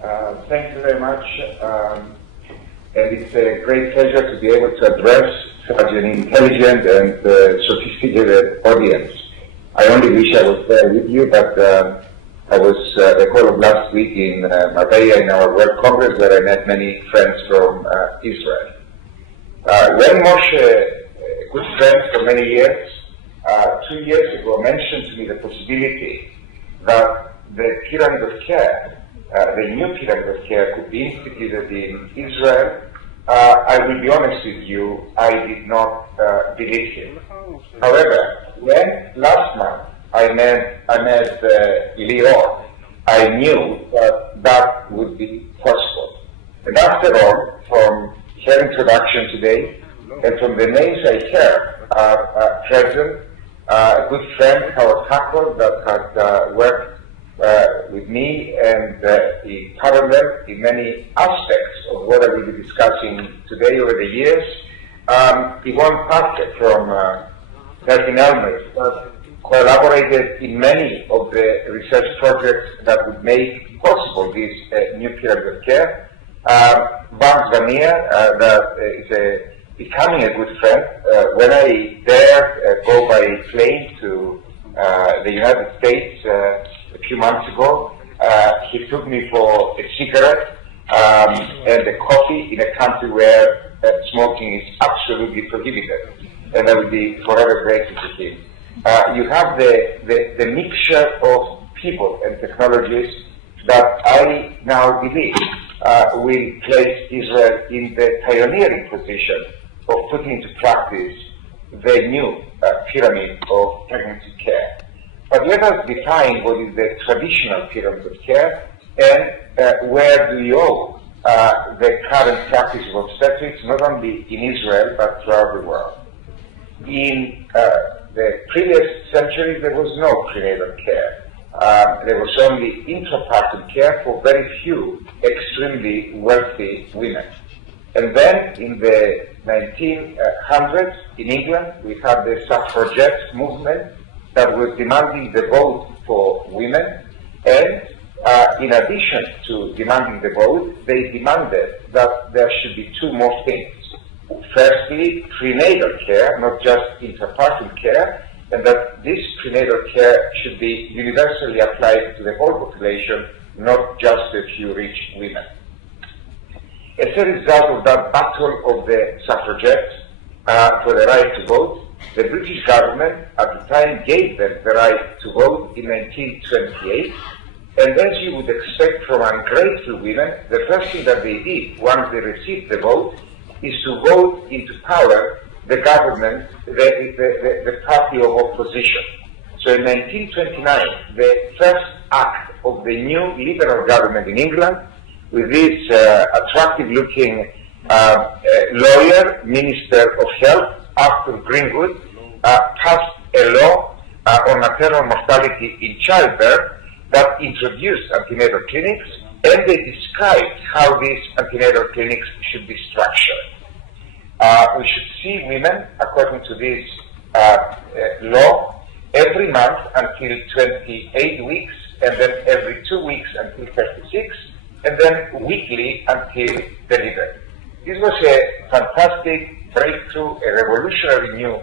Thank you very much. And it's a great pleasure to be able to address such an intelligent and sophisticated audience. I only wish I was there with you, but I was the whole of last week in Marbella in our World Congress, where I met many friends from Israel. When Moshe, a good friend for many years, 2 years ago mentioned to me the possibility that the pyramid of care, the new pyramid of care, could be instituted in Israel, I will be honest with you, I did not believe him. However, when last month I met Irua, I knew that that would be possible. And after all, from her introduction today, and from the names I heard are present, a good friend, Howard Hackle, that had worked with me and in parallel in many aspects of what I will be discussing today over the years. Yvonne Parker from 13 Elmers collaborated in many of the research projects that would make possible this new pyramid of care. Van Vanier, that is becoming a good friend. When I dared go by plane to the United States a few months ago, he took me for a cigarette and a coffee in a country where smoking is absolutely prohibited, and I will be forever grateful to him. You have the mixture of people and technologies that I now believe will place Israel in the pioneering position of putting into practice the new pyramid of pregnancy care. But let us define what is the traditional pyramid of care and where do you owe the current practice of obstetrics, not only in Israel but throughout the world. In the previous centuries, there was no prenatal care. There was only intrapartum care for very few extremely wealthy women. And then in the 1900s in England, we had the suffragette movement that was demanding the vote for women. And in addition to demanding the vote, they demanded that there should be two more things. Firstly, prenatal care, not just intrapartum care, and that this prenatal care should be universally applied to the whole population, not just a few rich women. As a result of that battle of the suffragettes for the right to vote, the British government at the time gave them the right to vote in 1928, and as you would expect from ungrateful women, the first thing that they did once they received the vote is to vote into power the government, the party of opposition. So in 1929, the first act of the new Liberal government in England, with this attractive-looking lawyer, Minister of Health, Arthur Greenwood, passed a law on maternal mortality in childbirth that introduced antenatal clinics, and they described how these antenatal clinics should be structured. We should see women, according to this law, every month until 28 weeks, and then every 2 weeks until 36, and then weekly until delivery. This was a fantastic breakthrough, a revolutionary new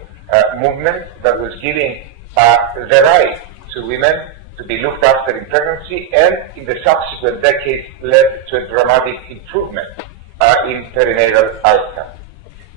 movement that was giving the right to women to be looked after in pregnancy, and in the subsequent decades led to a dramatic improvement in perinatal outcome.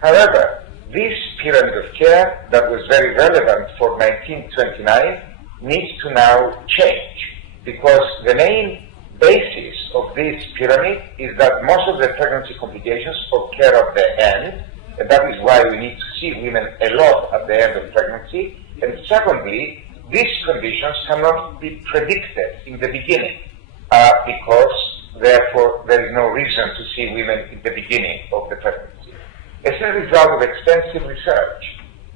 However, this pyramid of care that was very relevant for 1929 needs to now change, because the main basis of this pyramid is that most of the pregnancy complications occur at the end, and that is why we need to see women a lot at the end of pregnancy. And secondly, these conditions cannot be predicted in the beginning, because therefore there is no reason to see women in the beginning of the pregnancy. As a result of extensive research,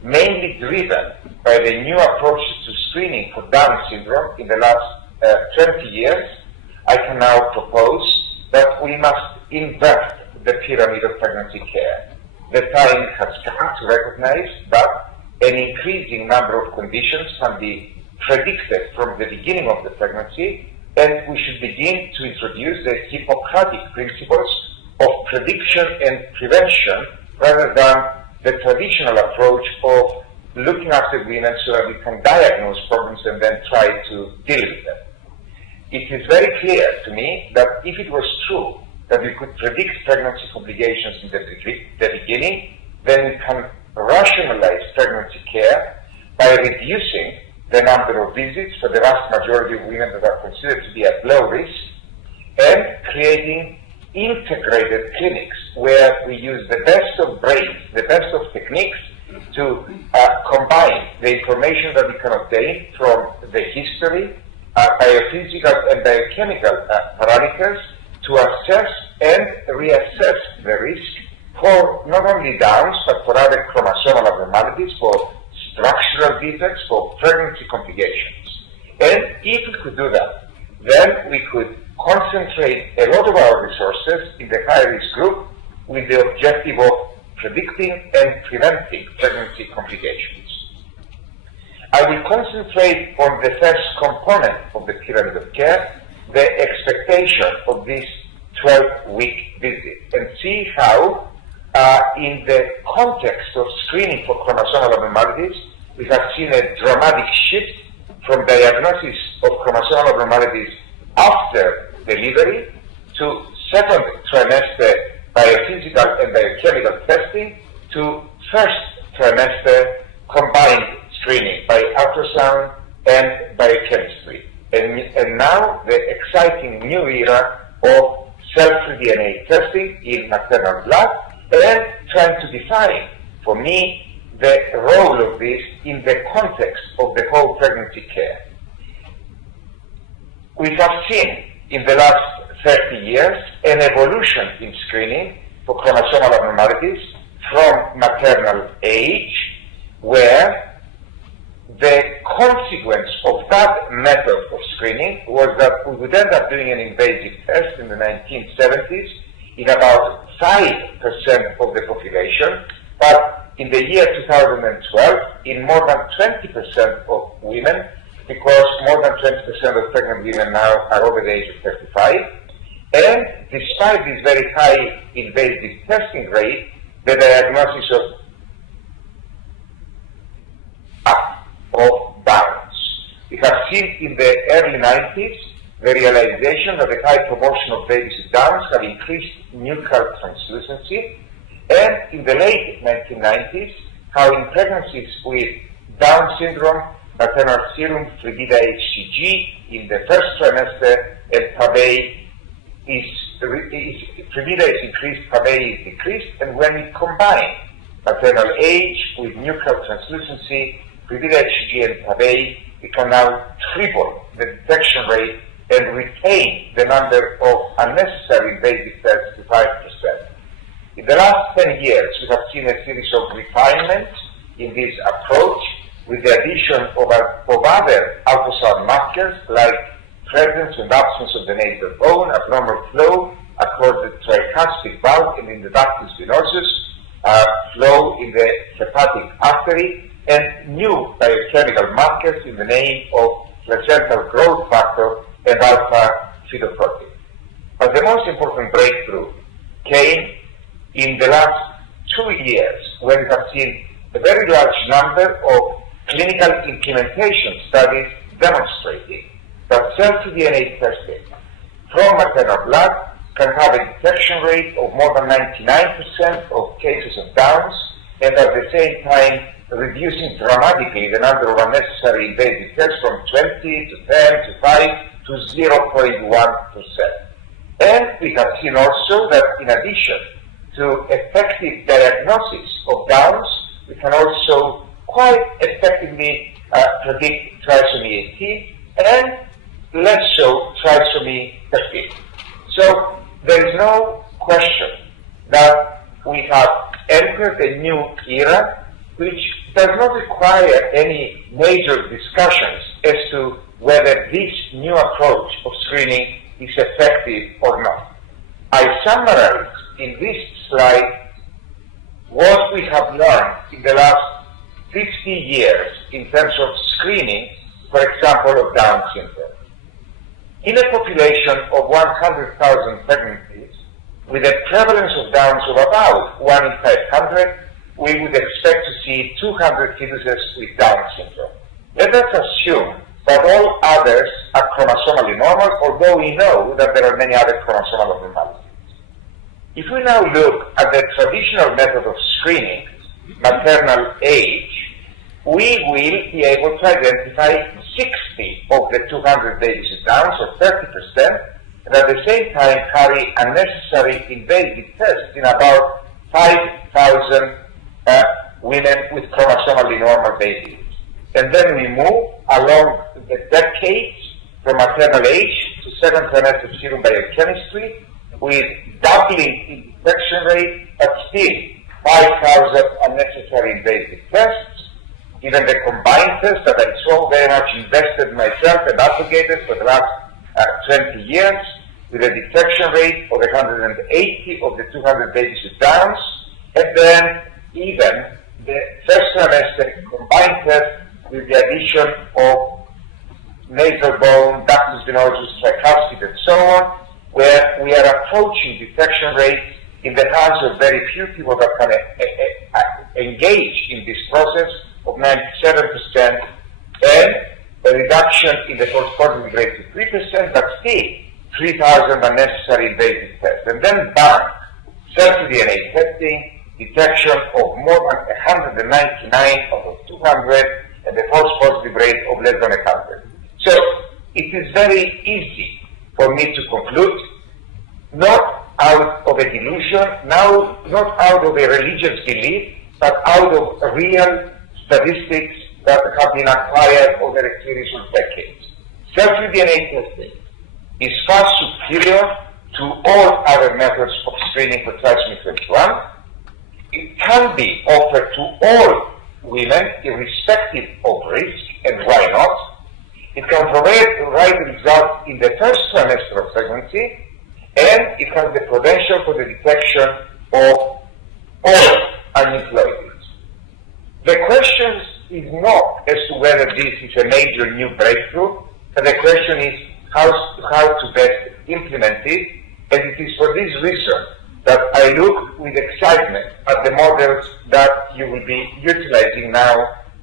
mainly driven by the new approaches to screening for Down syndrome in the last 20 years, I can now propose that we must invert the pyramid of pregnancy care. The time has come to recognize that an increasing number of conditions can be predicted from the beginning of the pregnancy, and we should begin to introduce the Hippocratic principles of prediction and prevention rather than the traditional approach of looking after women so that we can diagnose problems and then try to deal with them. It is very clear to me that if it was true that we could predict pregnancy complications in the beginning, then we can rationalize pregnancy care by reducing the number of visits for the vast majority of women that are considered to be at low risk, and creating integrated clinics where we use the best of brains, the best of techniques to combine the information that we can obtain from the history, biophysical and biochemical parameters to assess and reassess the risk for not only Downs but for other chromosomal abnormalities, for structural defects, for pregnancy complications. And if we could do that, then we could concentrate a lot of our resources in the high-risk group with the objective of predicting and preventing pregnancy complications. I will concentrate on the first component of the pyramid of care, the expectation of this 12-week visit, and see how in the context of screening for chromosomal abnormalities, we have seen a dramatic shift from diagnosis of chromosomal abnormalities after delivery to second trimester biophysical and biochemical testing to first trimester combined screening by ultrasound and biochemistry. And now the exciting new era of cell-free DNA testing in maternal blood, and trying to define, for me, the role of this in the context of the whole pregnancy care. We have seen in the last 30 years an evolution in screening for chromosomal abnormalities from maternal age, where the consequence of that method of screening was that we would end up doing an invasive test in the 1970s in about 5% of the population, but in the year 2012, in more than 20% of women, because more than 20% of pregnant women now are over the age of 35, and despite this very high invasive testing rate, the diagnosis of Downs. We have seen in the early 90s the realization that the high proportion of babies with Downs have increased nuchal translucency, and in the late 1990s, how in pregnancies with Down syndrome, maternal serum free beta HCG in the first trimester and PABA free beta is increased, PABA is decreased, and when we combine maternal age with nuchal translucency, free beta HCG and PABA, we can now triple the detection rate and retain the number of unnecessary invasive tests to 5%. In the last 10 years, we have seen a series of refinements in this approach with the addition of other ultrasound markers like presence and absence of the nasal bone, abnormal flow across the tricuspid valve and in the ductus venosus, flow in the hepatic artery, and new biochemical markers in the name of placental growth factor and alpha-fetoprotein. But the most important breakthrough came in the last 2 years, when we have seen a very large number of clinical implementation studies demonstrating that cell-free DNA testing from maternal blood can have a detection rate of more than 99% of cases of Downs, and at the same time reducing dramatically the number of unnecessary invasive tests from 20 to 10 to 5 to 0.1%. And we have seen also that in addition to effective diagnosis of Downs, we can also quite effectively predict trisomy 18 and less so trisomy 13. So there is no question that we have entered a new era which does not require any major discussions as to whether this new approach of screening is effective or not. I summarize in this slide what we have learned in the last 50 years in terms of screening, for example, of Down syndrome. In a population of 100,000 pregnancies, with a prevalence of Downs of about 1 in 500, we would expect to see 200 fetuses with Down syndrome. Let us assume that all others are chromosomally normal, although we know that there are many other chromosomal abnormalities. If we now look at the traditional method of screening, maternal age, we will be able to identify 60 of the 200 babies with Downs, or 30%, and at the same time carry unnecessary invasive tests in about 5,000 women with chromosomally normal babies. And then we move along the decades from maternal age to second trimester serum biochemistry, with doubling in detection rate, but still 5,000 unnecessary invasive tests. Even the combined test that I so very much invested myself and advocated for the last 20 years, with a detection rate of 180 of the 200 babies with Downs, and then even the first trimester combined test with the addition of nasal bone, ductus venosus, tricuspid, and so on, where we are approaching detection rates in the hands of very few people that can engage in this process of 97%, and a reduction in the false positive rate to 3%, but still 3,000 unnecessary invasive tests. And then bang, cell-free DNA testing, detection of more than 199 out of 200, and the false positive rate of less than 100. So it is very easy for me to conclude, not out of a delusion, now not out of a religious belief, but out of real statistics that have been acquired over a series of decades. Cell-free DNA testing is far superior to all other methods of screening for trisomy 21. It can be offered to all women, irrespective of risk, and why not? It can provide results in the first trimester of pregnancy, and it has the potential for the detection of all Nicolaides. The question is not as to whether this is a major new breakthrough, but the question is how to best implement it, and it is for this reason that I look with excitement at the models that you will be utilizing now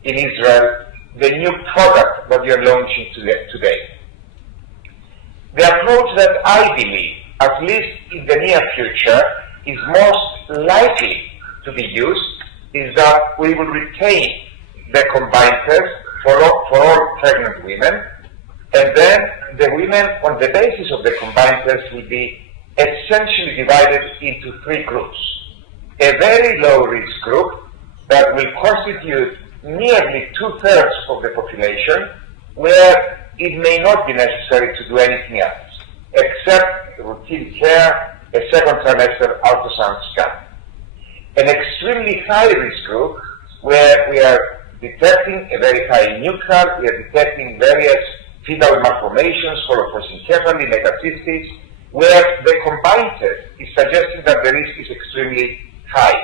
in Israel, the new product that you're launching today. The approach that I believe, at least in the near future, is most likely to be used is that we will retain the combined test for all pregnant women, and then the women on the basis of the combined test will be essentially divided into three groups. A very low risk group that will constitute nearly 2/3 of the population, where it may not be necessary to do anything else, except routine care, a second trimester ultrasound scan. An extremely high risk group where we are detecting a very high nuchal, we are detecting various fetal malformations, holoprosencephaly, metacystis, where the combined test is suggesting that the risk is extremely high.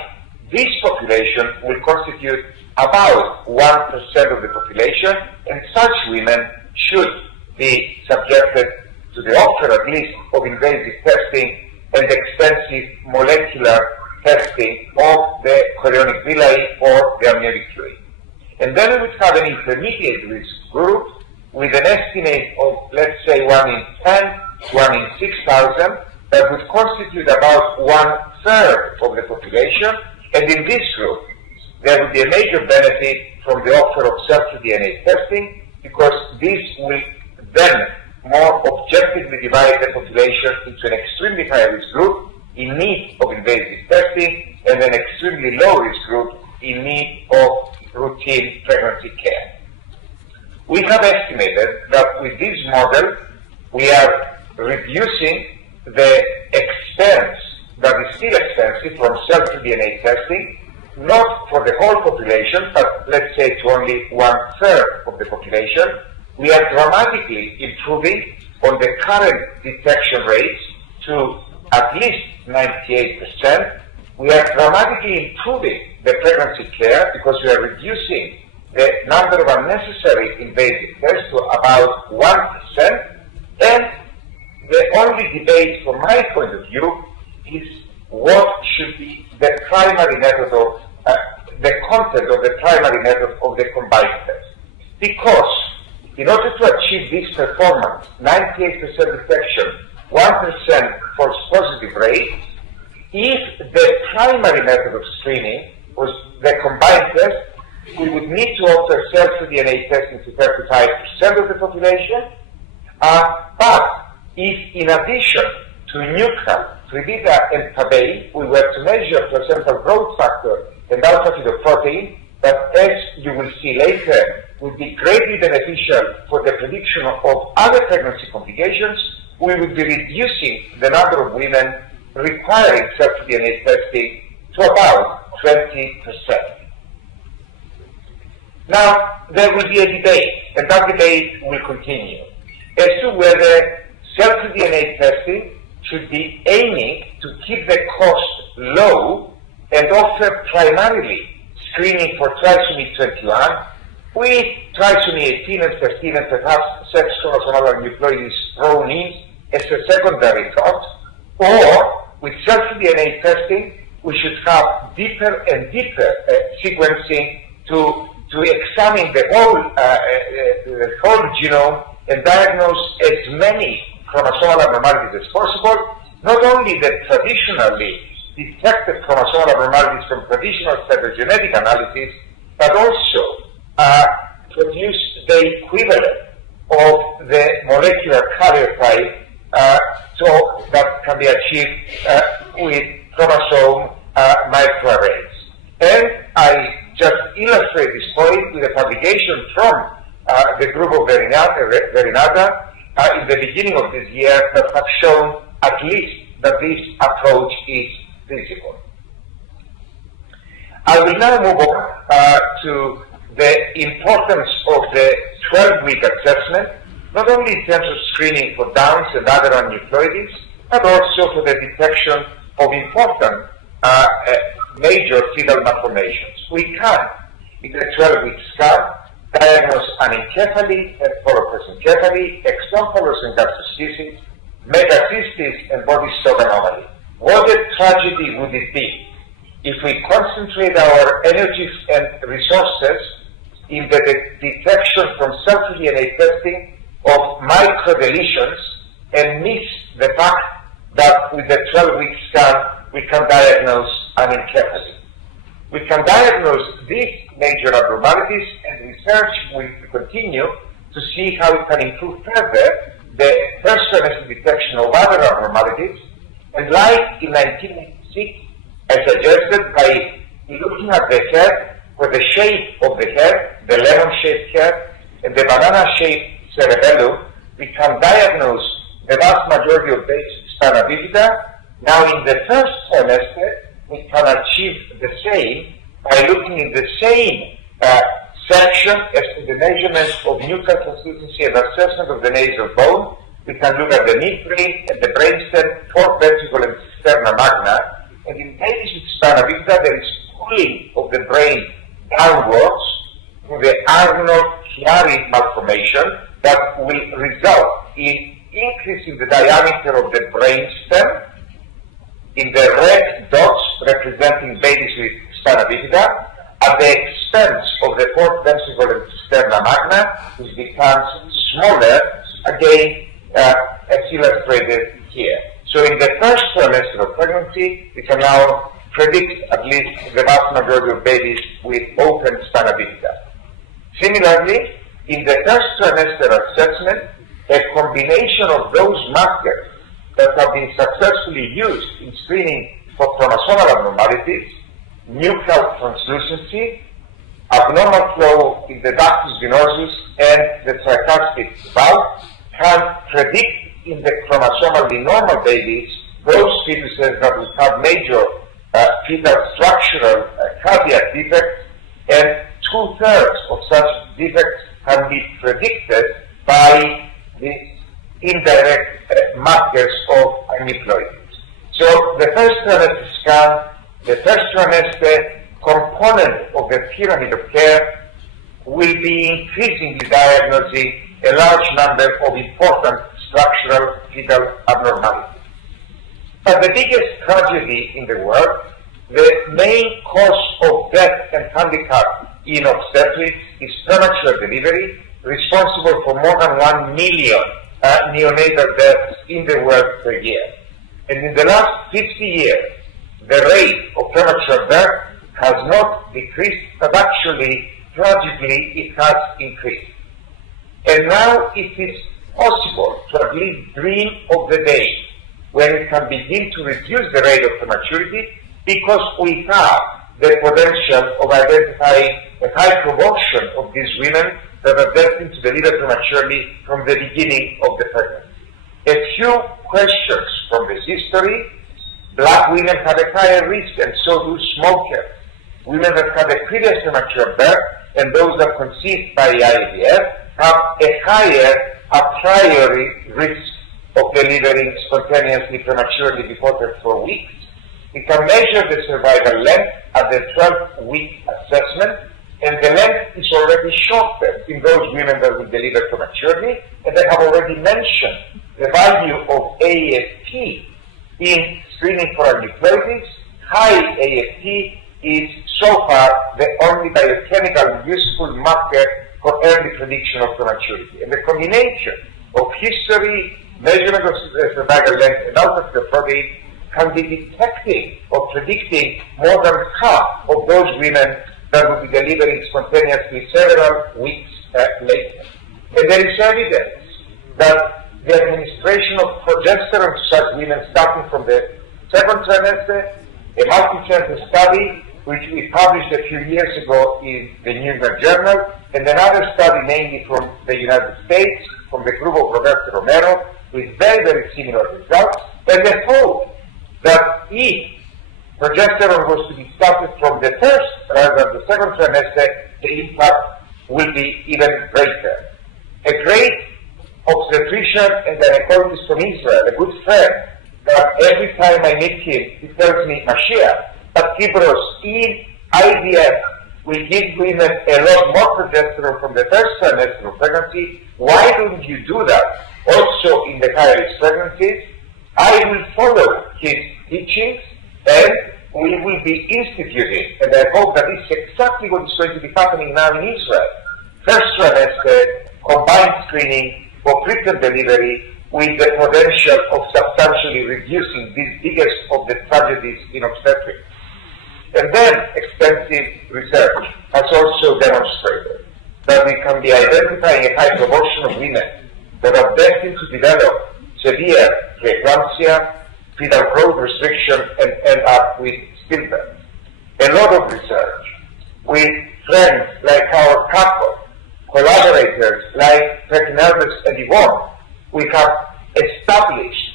This population will constitute about 1% of the population, and such women should be subjected to the offer, at least, of invasive testing and extensive molecular testing of the chorionic villi or the amniotic fluid. And then we would have an intermediate risk group with an estimate of, let's say, 1 in 10, 1 in 6,000, that would constitute about 1/3 of the population. And in this group, there would be a major benefit from the offer of cell-free DNA testing, because this will then more objectively divide the population into an extremely high-risk group in need of invasive testing and an extremely low-risk group in need of routine pregnancy care. We have estimated that with this model, we are reducing the expense that is still expensive from cell-free DNA testing, not for the whole population, but let's say to only 1/3 of the population. We are dramatically improving on the current detection rates to at least 98%. We are dramatically improving the pregnancy care because we are reducing the number of unnecessary invasive tests to about 1%, and the only debate from my point of view is what should be the primary method of, the content of the primary method of the combined test. Because in order to achieve this performance, 98% detection, 1% false positive rate, if the primary method of screening was the combined test, we would need to offer cell-free DNA testing to 35% of the population. But if in addition to neutral, Tribida and Tabay, we were to measure placental growth factor and alpha-fetoprotein, that as you will see later, would be greatly beneficial for the prediction of other pregnancy complications, we would be reducing the number of women requiring cell-free DNA testing to about 20%. Now, there will be a debate, and that debate will continue, as to whether cell-free DNA testing should be aiming to keep the cost low and offer primarily screening for trisomy 21 with trisomy 18 and 13 and perhaps sex chromosomal aneuploidies thrown in as a secondary thought, or with cell-free DNA testing we should have deeper and deeper sequencing to examine the whole genome and diagnose as many chromosomal abnormalities as possible, not only the traditionally detected chromosomal abnormalities from traditional cytogenetic analysis, but also produce the equivalent of the molecular carrier type so that can be achieved with chromosome microarrays. And I just illustrate this point with a publication from the group of Verinata in the beginning of this year that have shown at least that this approach is feasible. I will now move on to the importance of the 12-week assessment, not only in terms of screening for Downs and other aneuploidies, but also for the detection of important major fetal malformations. We can, in the 12-week scan, diagnose anencephaly and poropresencephaly, extempolus and gastroschisis, megacystis and body stock anomaly. What a tragedy would it be if we concentrate our energies and resources in the detection from cell-free DNA testing of microdeletions and miss the fact that with the 12-week scan we can diagnose anencephaly. We can diagnose these major abnormalities, and research will continue to see how it can improve further the first trimester detection of other abnormalities. And like in 1996, I suggested by looking at the head, for the shape of the head, the lemon-shaped head, and the banana-shaped cerebellum, we can diagnose the vast majority of basic spina bifida. Now in the first trimester, we can achieve the same by looking in the same section as to the measurement of nuchal consistency and assessment of the nasal bone. We can look at the midbrain and the brainstem, fourth ventricle and cisterna magna. And in babies with spina bifida, there is pulling of the brain downwards through the Arnold-Chiari malformation that will result in increasing the diameter of the brainstem in the red dots representing babies with spina bifida at the expense of the fourth ventricle and cisterna magna, which becomes smaller, again, as illustrated here. So in the first trimester of pregnancy, we can now predict at least the vast majority of babies with open spina bifida. Similarly, in the first trimester assessment, a combination of those markers that have been successfully used in screening for chromosomal abnormalities, nuchal translucency, abnormal flow in the ductus venosus and the tricuspid valve, can predict in the chromosomally normal babies those fetuses that will have major fetal structural cardiac defects, and 2/3 of such defects can be predicted by the indirect markers of aneuploidies. So the first trimester scan, the first trimester component of the pyramid of care will be increasingly diagnosing a large number of important structural fetal abnormalities. But the biggest tragedy in the world, the main cause of death and handicap in obstetrics is premature delivery, responsible for more than 1 million neonatal deaths in the world per year. And in the last 50 years, the rate of premature birth has not decreased, but actually, tragically, it has increased. And now it is possible to at least dream of the day when we can begin to reduce the rate of prematurity, because we have the potential of identifying a high proportion of these women that are destined to deliver prematurely from the beginning of the pregnancy. A few questions from the history. Black women have a higher risk, and so do smokers. Women that had a previous premature birth and those that conceived by IVF have a higher a priori risk of delivering spontaneously prematurely before 34 weeks. We can measure the survival length at the 12-week assessment, and the length is already shorter in those women that will deliver prematurely, and I have already mentioned the value of AFP in screening for Nicolaides. High AFP is so far the only biochemical useful marker for early prediction of prematurity. And the combination of history, measurement of survival length, and ultra protein can be detecting or predicting more than half of those women that will be delivering spontaneously several weeks later. And there is evidence that the administration of progesterone to such women starting from the second trimester, a multi-center study which we published a few years ago in the New England Journal, and another study mainly from the United States, from the group of Roberto Romero, with very, very similar results, and the hope that if progesterone was to be started from the first rather than the second trimester, the impact will be even greater. A great obstetrician and gynecologist from Israel, a good friend, that every time I meet him, he tells me, Mashiach, but Kypros in IVF will give women a lot more progesterone from the first trimester of pregnancy. Why don't you do that also in the high-risk pregnancies? I will follow his teachings, and we will be instituting, and I hope that this is exactly what is going to be happening now in Israel. First trimester, combined screening for preterm delivery with the potential of substantially reducing this biggest of the tragedies in obstetrics. And then extensive research has also demonstrated that we can be identifying a high proportion of women that are destined to develop severe preeclampsia, fetal growth restriction, and end up with stillbirth. A lot of research with friends like our couple, collaborators like Nicolaides and Yvonne, we have established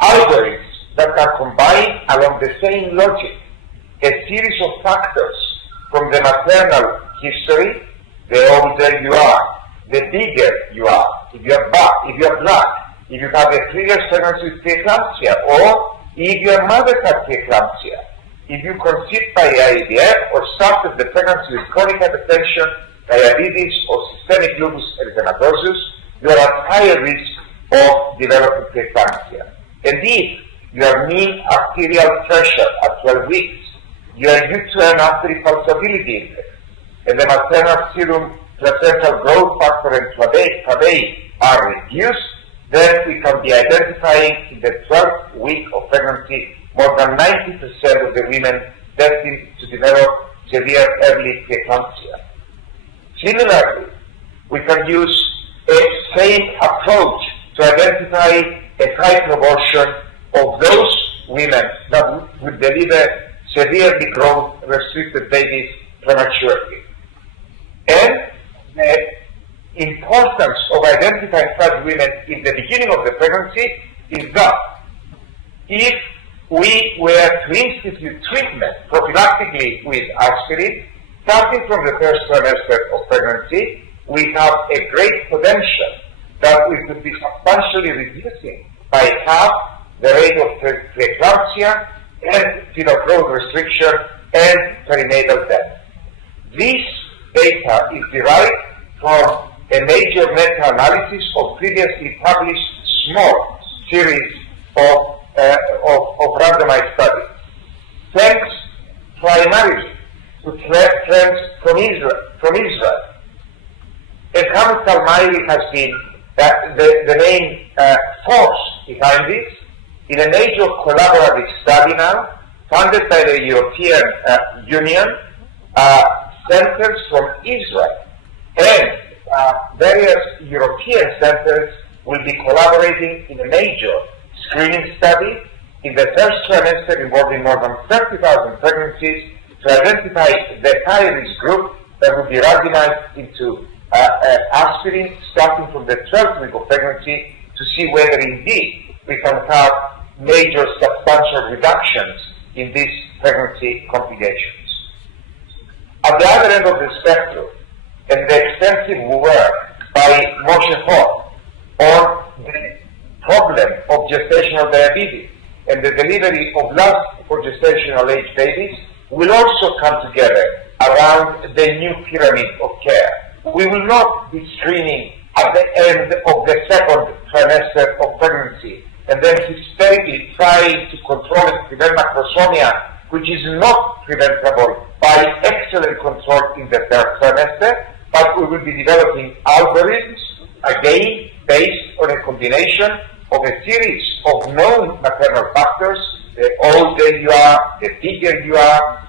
algorithms that can combine along the same logic a series of factors from the maternal history. The older you are, the bigger you are. If you are black, if you have a previous pregnancy with preeclampsia, or if your mother had preeclampsia, if you conceived by IVF or started the pregnancy with chronic hypertension, diabetes, or systemic lupus erythematosus, you are at higher risk of developing preeclampsia. And if your mean arterial pressure at 12 weeks, your uterine artery pulsability index, and the maternal serum placental growth factor and Fabry are reduced, then we can be identifying in the 12th week of pregnancy more than 90% of the women destined to develop severe early preeclampsia. Similarly, we can use a same approach to identify a high proportion of those women that would deliver severely growth restricted babies prematurely. And the importance of identifying such women in the beginning of the pregnancy is that if we were to institute treatment prophylactically with aspirin, starting from the first trimester of pregnancy, we have a great potential that we could be substantially reducing by half the rate of preeclampsia and fetal growth restriction and perinatal death. This data is derived from a major meta-analysis of previously published small series of randomized studies. Thanks primarily to trends from Israel. And capital Miley has been the main force behind this in a major collaborative study now, funded by the European Union, centers from Israel and various European centers will be collaborating in a major screening study in the first trimester involving more than 30,000 pregnancies to identify the high-risk group that will be randomized into aspirin starting from the 12th week of pregnancy to see whether indeed we can have major substantial reductions in these pregnancy complications. At the other end of the spectrum, and the extensive work by Moshe Hort on the problem of gestational diabetes and the delivery of last for gestational age babies will also come together around the new pyramid of care. We will not be screening at the end of the second trimester of pregnancy and then hysterically trying to control and prevent macrosomia, which is not preventable by excellent control in the third trimester, but we will be developing algorithms, again, based on a combination of a series of known maternal factors. The older you are, the bigger you are.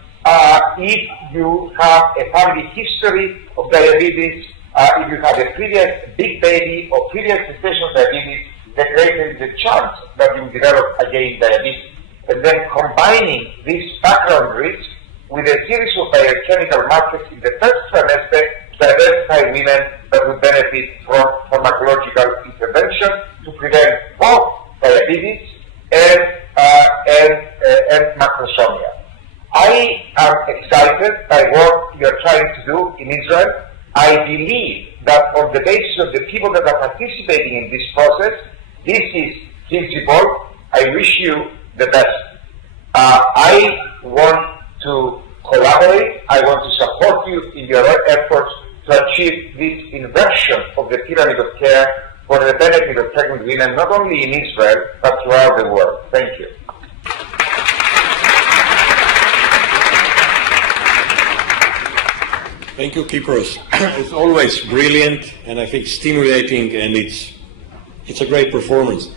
If you have a family history of diabetes, if you have a previous big baby or previous gestational diabetes, the greater is the chance that you will develop again diabetes. And then combining this background risk with a series of biochemical markers in the first trimester to identify women that would benefit from pharmacological intervention to prevent both diabetes and macrosomia. I am excited by what you are trying to do in Israel. I believe that on the basis of the people that are participating in this process, this is feasible. I wish you the best. I want to collaborate. I want to support you in your efforts to achieve this inversion of the pyramid of care for the benefit of pregnant women, not only in Israel, but throughout the world. Thank you. Thank you, Kypros. It's always brilliant and I think stimulating, and it's a great performance.